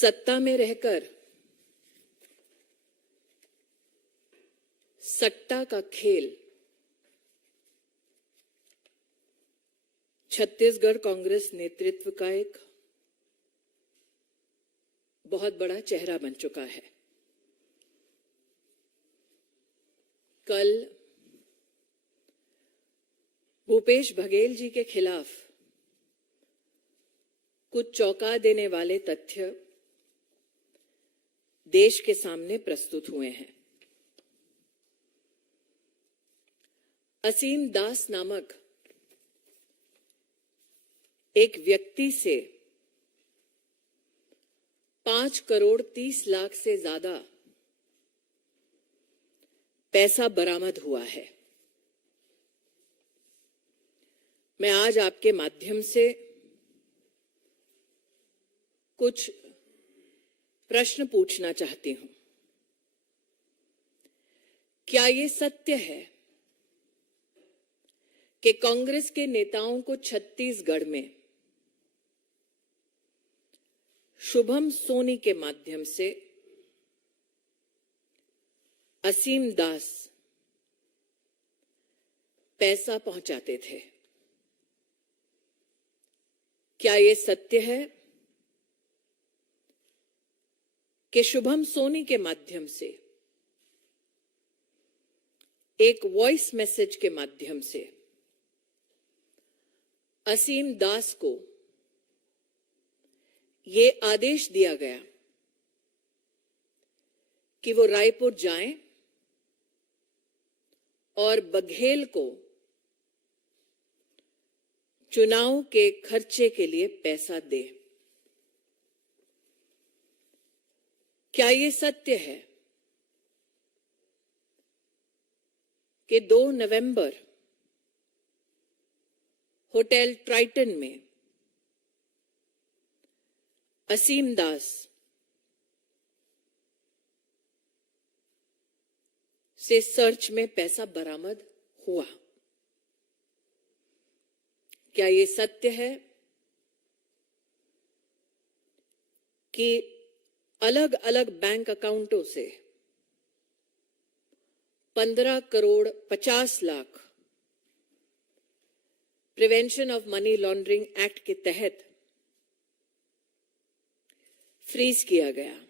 सत्ता में रहकर सट्टा का खेल छत्तीसगढ़ कांग्रेस नेतृत्व का एक बहुत बड़ा चेहरा बन चुका है। कल भूपेश बघेल जी के खिलाफ कुछ चौंका देने वाले तथ्य देश के सामने प्रस्तुत हुए हैं। असीम दास नामक एक व्यक्ति से 5,30,00,000 से ज्यादा पैसा बरामद हुआ है। मैं आज आपके माध्यम से कुछ प्रश्न पूछना चाहती हूं। क्या ये सत्य है कि कांग्रेस के नेताओं को छत्तीसगढ़ में शुभम सोनी के माध्यम से असीम दास पैसा पहुंचाते थे? क्या यह सत्य है कि शुभम सोनी के माध्यम से एक वॉइस मैसेज के माध्यम से असीम दास को ये आदेश दिया गया कि वो रायपुर जाएं और बघेल को चुनाव के खर्चे के लिए पैसा दे? क्या ये सत्य है कि 2 नवंबर होटल ट्राइटन में असीम दास से सर्च में पैसा बरामद हुआ? क्या ये सत्य है कि अलग अलग बैंक अकाउंटों से 15,50,00,000 prevention of money laundering act के तहत फ्रीज किया गया?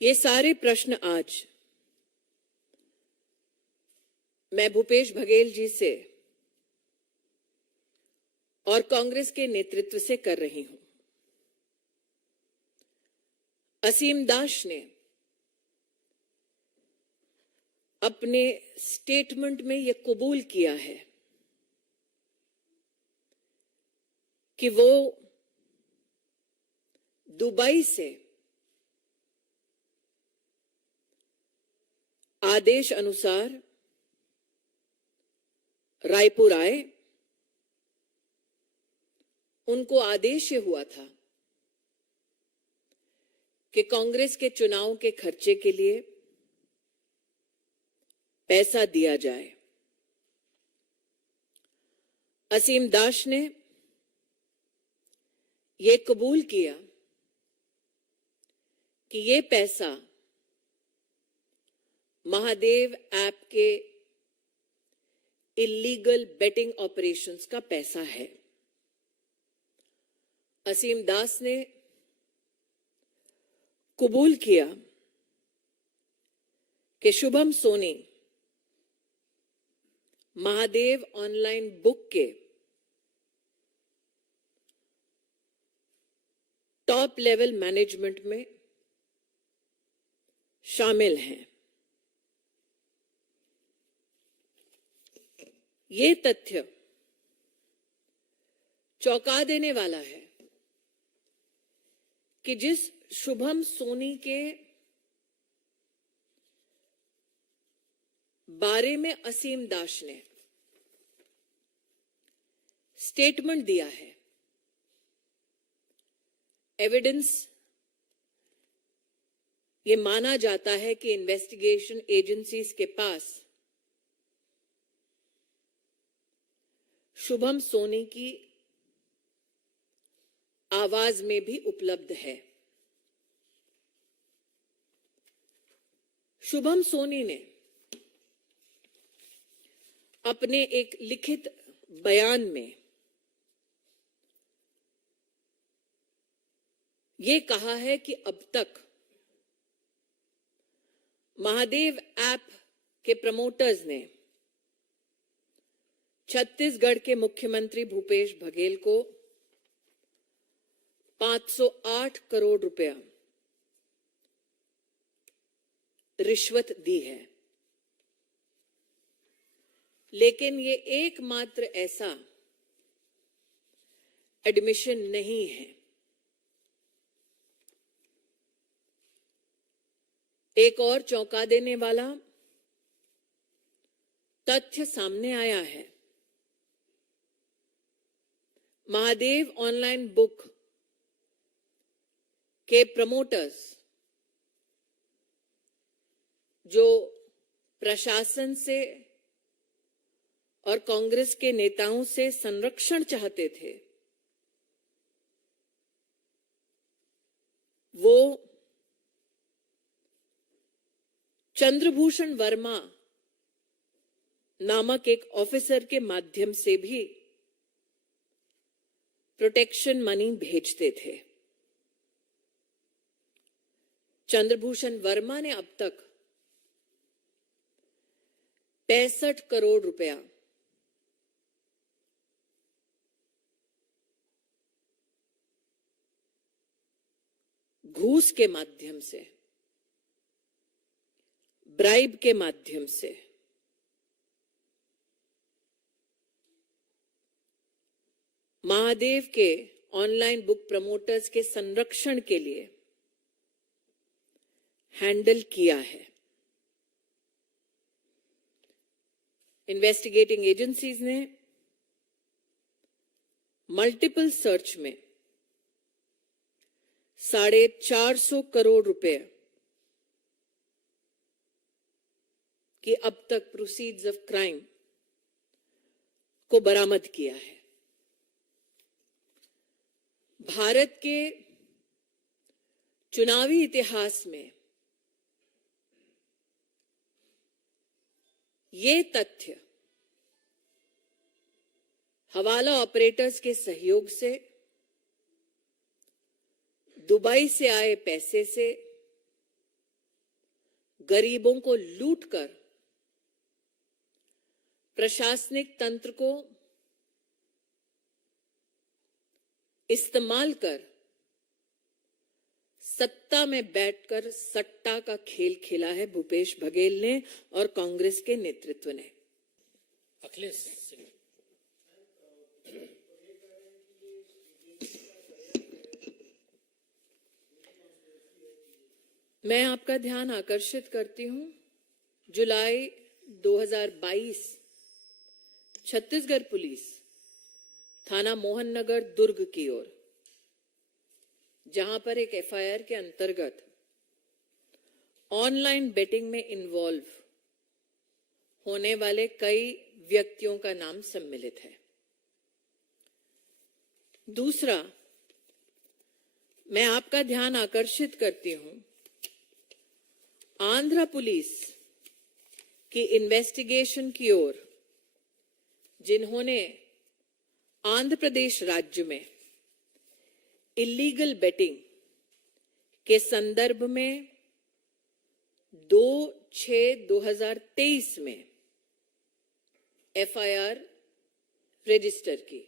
ये सारे प्रश्न आज मैं भूपेश बघेल जी से और कांग्रेस के नेतृत्व से कर रही हूं। असीम दास ने अपने स्टेटमेंट में यह कबूल किया है कि वो दुबई से आदेश अनुसार रायपुर आए। उनको आदेश ये हुआ था कि कांग्रेस के चुनाव के खर्चे के लिए पैसा दिया जाए। असीम दास ने ये कबूल किया कि ये पैसा महादेव ऐप के इलीगल बेटिंग ऑपरेशंस का पैसा है। असीम दास ने कबूल किया कि शुभम सोनी महादेव ऑनलाइन बुक के टॉप लेवल मैनेजमेंट में शामिल हैं। ये तथ्य चौंका देने वाला है कि जिस शुभम सोनी के बारे में असीम दास ने स्टेटमेंट दिया है, एविडेंस ये माना जाता है कि इन्वेस्टिगेशन एजेंसीज के पास शुभम सोनी की आवाज में भी उपलब्ध है। शुभम सोनी ने अपने एक लिखित बयान में ये कहा है कि अब तक महादेव ऐप के प्रमोटर्स ने छत्तीसगढ़ के मुख्यमंत्री भूपेश बघेल को 508 करोड़ रुपया रिश्वत दी है। लेकिन ये एकमात्र ऐसा एडमिशन नहीं है। एक और चौंका देने वाला तथ्य सामने आया है। महादेव ऑनलाइन बुक के प्रमोटर्स जो प्रशासन से और कांग्रेस के नेताओं से संरक्षण चाहते थे, वो चंद्रभूषण वर्मा नामक एक ऑफिसर के माध्यम से भी प्रोटेक्शन मनी भेजते थे। चंद्रभूषण वर्मा ने अब तक 65 करोड़ रुपया घूस के माध्यम से, ब्राइब के माध्यम से महादेव के ऑनलाइन बुक प्रमोटर्स के संरक्षण के लिए हैंडल किया है। इन्वेस्टिगेटिंग एजेंसीज ने मल्टीपल सर्च में 450 करोड़ रुपए की अब तक प्रोसीड्स ऑफ क्राइम को बरामद किया है। भारत के चुनावी इतिहास में ये तथ्य हवाला ऑपरेटर्स के सहयोग से, दुबई से आए पैसे से गरीबों को लूटकर प्रशासनिक तंत्र को इस्तेमाल कर सत्ता में बैठकर सट्टा का खेल खेला है भूपेश बघेल ने और कांग्रेस के नेतृत्व ने। अखिलेश सिंह मैं आपका ध्यान आकर्षित करती हूं, जुलाई 2022 छत्तीसगढ़ पुलिस थाना मोहन नगर दुर्ग की ओर, जहां पर एक एफआईआर के अंतर्गत ऑनलाइन बेटिंग में इन्वॉल्व होने वाले कई व्यक्तियों का नाम सम्मिलित है। दूसरा, मैं आपका ध्यान आकर्षित करती हूं, आंध्र पुलिस की इन्वेस्टिगेशन की ओर, जिन्होंने आंध्र प्रदेश राज्य में इलीगल बेटिंग के संदर्भ में 2/6/2023 में एफआईआर रजिस्टर की।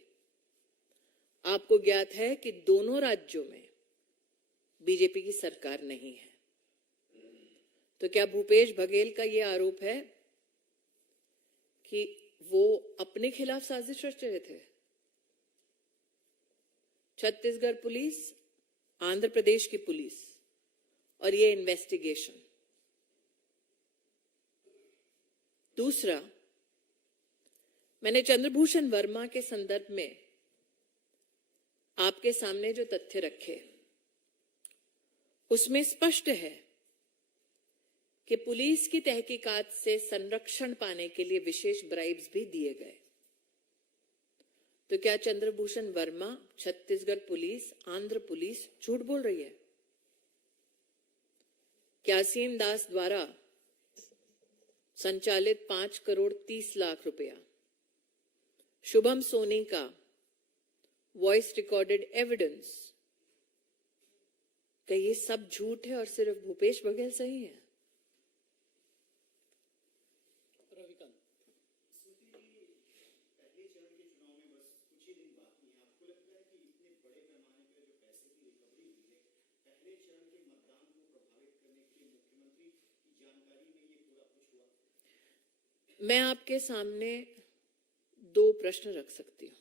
आपको ज्ञात है कि दोनों राज्यों में बीजेपी की सरकार नहीं है। तो क्या भूपेश बघेल का यह आरोप है कि वो अपने खिलाफ साजिश रच रहे थे? छत्तीसगढ़ पुलिस, आंध्र प्रदेश की पुलिस और ये इन्वेस्टिगेशन। दूसरा, मैंने चंद्रभूषण वर्मा के संदर्भ में आपके सामने जो तथ्य रखे, उसमें स्पष्ट है कि पुलिस की तहकीकात से संरक्षण पाने के लिए विशेष ब्राइब्स भी दिए गए। तो क्या चंद्रभूषण वर्मा, छत्तीसगढ़ पुलिस, आंध्र पुलिस झूठ बोल रही है? क्या असीम दास द्वारा संचालित 5 करोड़ 30 लाख रुपया, शुभम सोनी का वॉइस रिकॉर्डेड एविडेंस, क्या ये सब झूठ है और सिर्फ भूपेश बघेल सही है? रविकांत। मैं आपके सामने दो प्रश्न रख सकती हूं।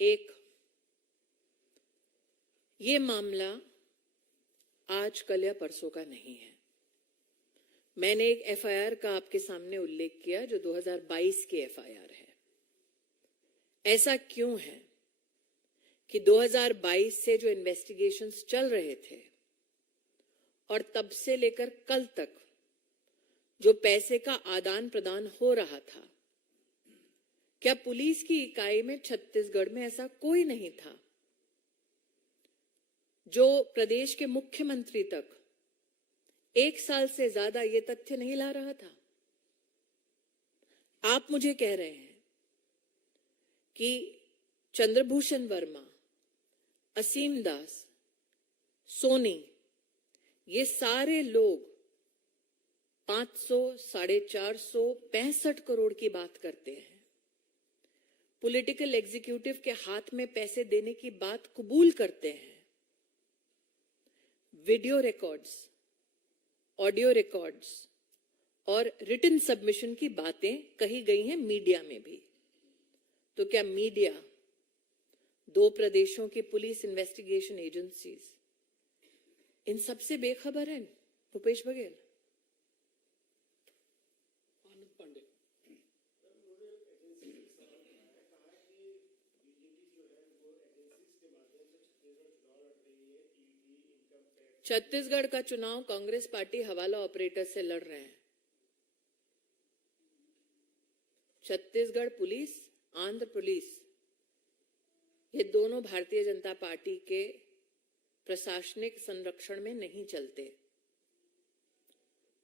एक, ये मामला आज कल या परसों का नहीं है। मैंने एक एफआईआर का आपके सामने उल्लेख किया जो 2022 की एफआईआर है। ऐसा क्यों है कि 2022 से जो इन्वेस्टिगेशंस चल रहे थे और तब से लेकर कल तक जो पैसे का आदान प्रदान हो रहा था, क्या पुलिस की इकाई में छत्तीसगढ़ में ऐसा कोई नहीं था जो प्रदेश के मुख्यमंत्री तक 1 साल से ज्यादा ये तथ्य नहीं ला रहा था? आप मुझे कह रहे हैं कि चंद्रभूषण वर्मा, असीम दास, सोनी, ये सारे लोग 500, 450, 65 करोड़ की बात करते हैं। पॉलिटिकल एग्जीक्यूटिव के हाथ में पैसे देने की बात कबूल करते हैं। वीडियो रिकॉर्ड्स, ऑडियो रिकॉर्ड्स और रिटन सबमिशन की बातें कही गई हैं मीडिया में भी। तो क्या मीडिया, 2 प्रदेशों की पुलिस इन्वेस्टिगेशन एजेंसीज इन सबसे बेखबर है भूपेश बघेल? आनंद पांडे। छत्तीसगढ़ का चुनाव कांग्रेस पार्टी हवाला ऑपरेटर से लड़ रहे हैं। छत्तीसगढ़ पुलिस, आंध्र पुलिस, ये दोनों भारतीय जनता पार्टी के प्रशासनिक संरक्षण में नहीं चलते।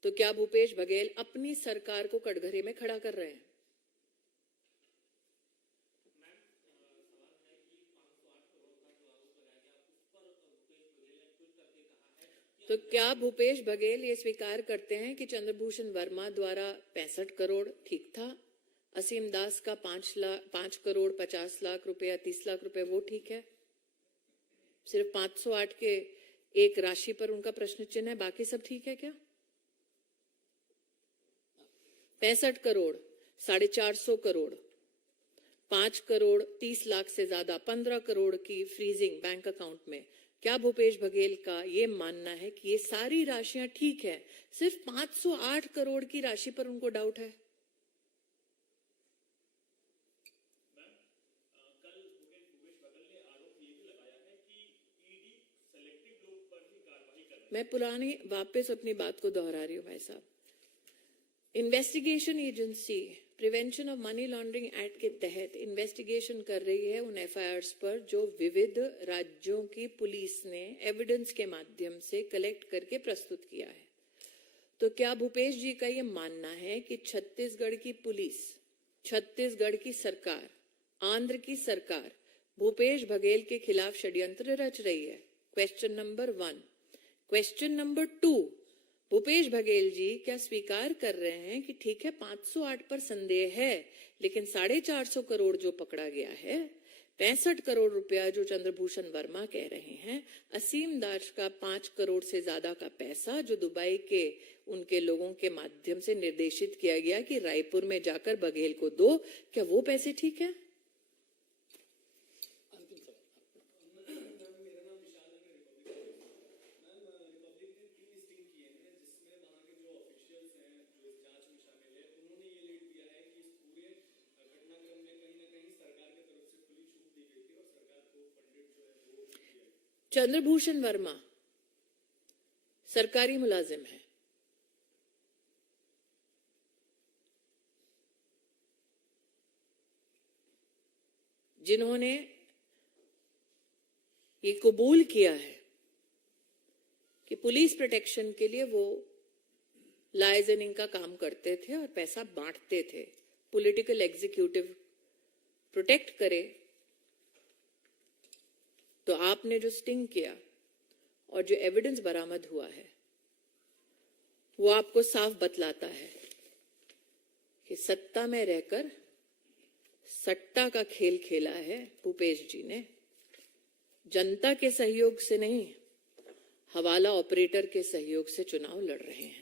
तो क्या भूपेश बघेल अपनी सरकार को कटघरे में खड़ा कर रहे हैं? तो क्या भूपेश बघेल ये स्वीकार करते हैं कि चंद्रभूषण वर्मा द्वारा 65 करोड़ ठीक था, असीम दास का 5 करोड़ 50 लाख रुपया, 30 लाख रुपए वो ठीक है? सिर्फ 508 के एक राशि पर उनका प्रश्न चिन्ह है, बाकी सब ठीक है क्या? 65 करोड़, 450 करोड़, 5 करोड़ 30 लाख से ज्यादा, 15 करोड़ की फ्रीजिंग बैंक अकाउंट में। क्या भूपेश बघेल का ये मानना है कि ये सारी राशियां ठीक है, सिर्फ 508 करोड़ की राशि पर उनको डाउट है? मैं पुरानी वापस अपनी बात को दोहरा रही हूं भाई साहब। Investigation agency prevention of money laundering act के तहत इन्वेस्टिगेशन कर रही है उन एफआईआर्स पर जो विविध राज्यों की पुलिस ने एविडेंस के माध्यम से कलेक्ट करके प्रस्तुत किया है। तो क्या भूपेश जी का ये मानना है कि छत्तीसगढ़ की पुलिस, छत्तीसगढ़ की सरकार, आंध्र की सरकार भूपेश बघेल के खिलाफ षड्यंत्र रच रही है? Question number 1। Question number 2, Bhupesh Baghel ji क्या स्वीकार कर रहे हैं कि ठीक है 508 पर संदेह है, लेकिन 450 करोड़ जो पकड़ा गया है, 65 करोड़ रुपया जो चंद्रभूषण वर्मा कह रहे हैं, असीम दास का 5 करोड़ से ज्यादा का पैसा जो दुबई के उनके लोगों के माध्यम से निर्देशित किया गया कि रायपुर में जाकर बघेल को दो, क्या वो पैसे ठीक है? अंतिम सवाल। चंद्रभूषण वर्मा सरकारी मुलाजिम है। जिन्होंने ये कबूल किया है कि पुलिस प्रोटेक्शन के लिए वो लाइजनिंग का काम करते थे और पैसा बांटते थे, पॉलिटिकल एग्जीक्यूटिव प्रोटेक्ट करे, तो आपने जो स्टिंग किया और जो एविडेंस बरामद हुआ है वो आपको साफ बतलाता है कि सत्ता में रहकर सट्टा का खेल खेला है भूपेश जी ने। जनता के सहयोग से नहीं, हवाला ऑपरेटर के सहयोग से चुनाव लड़ रहे हैं।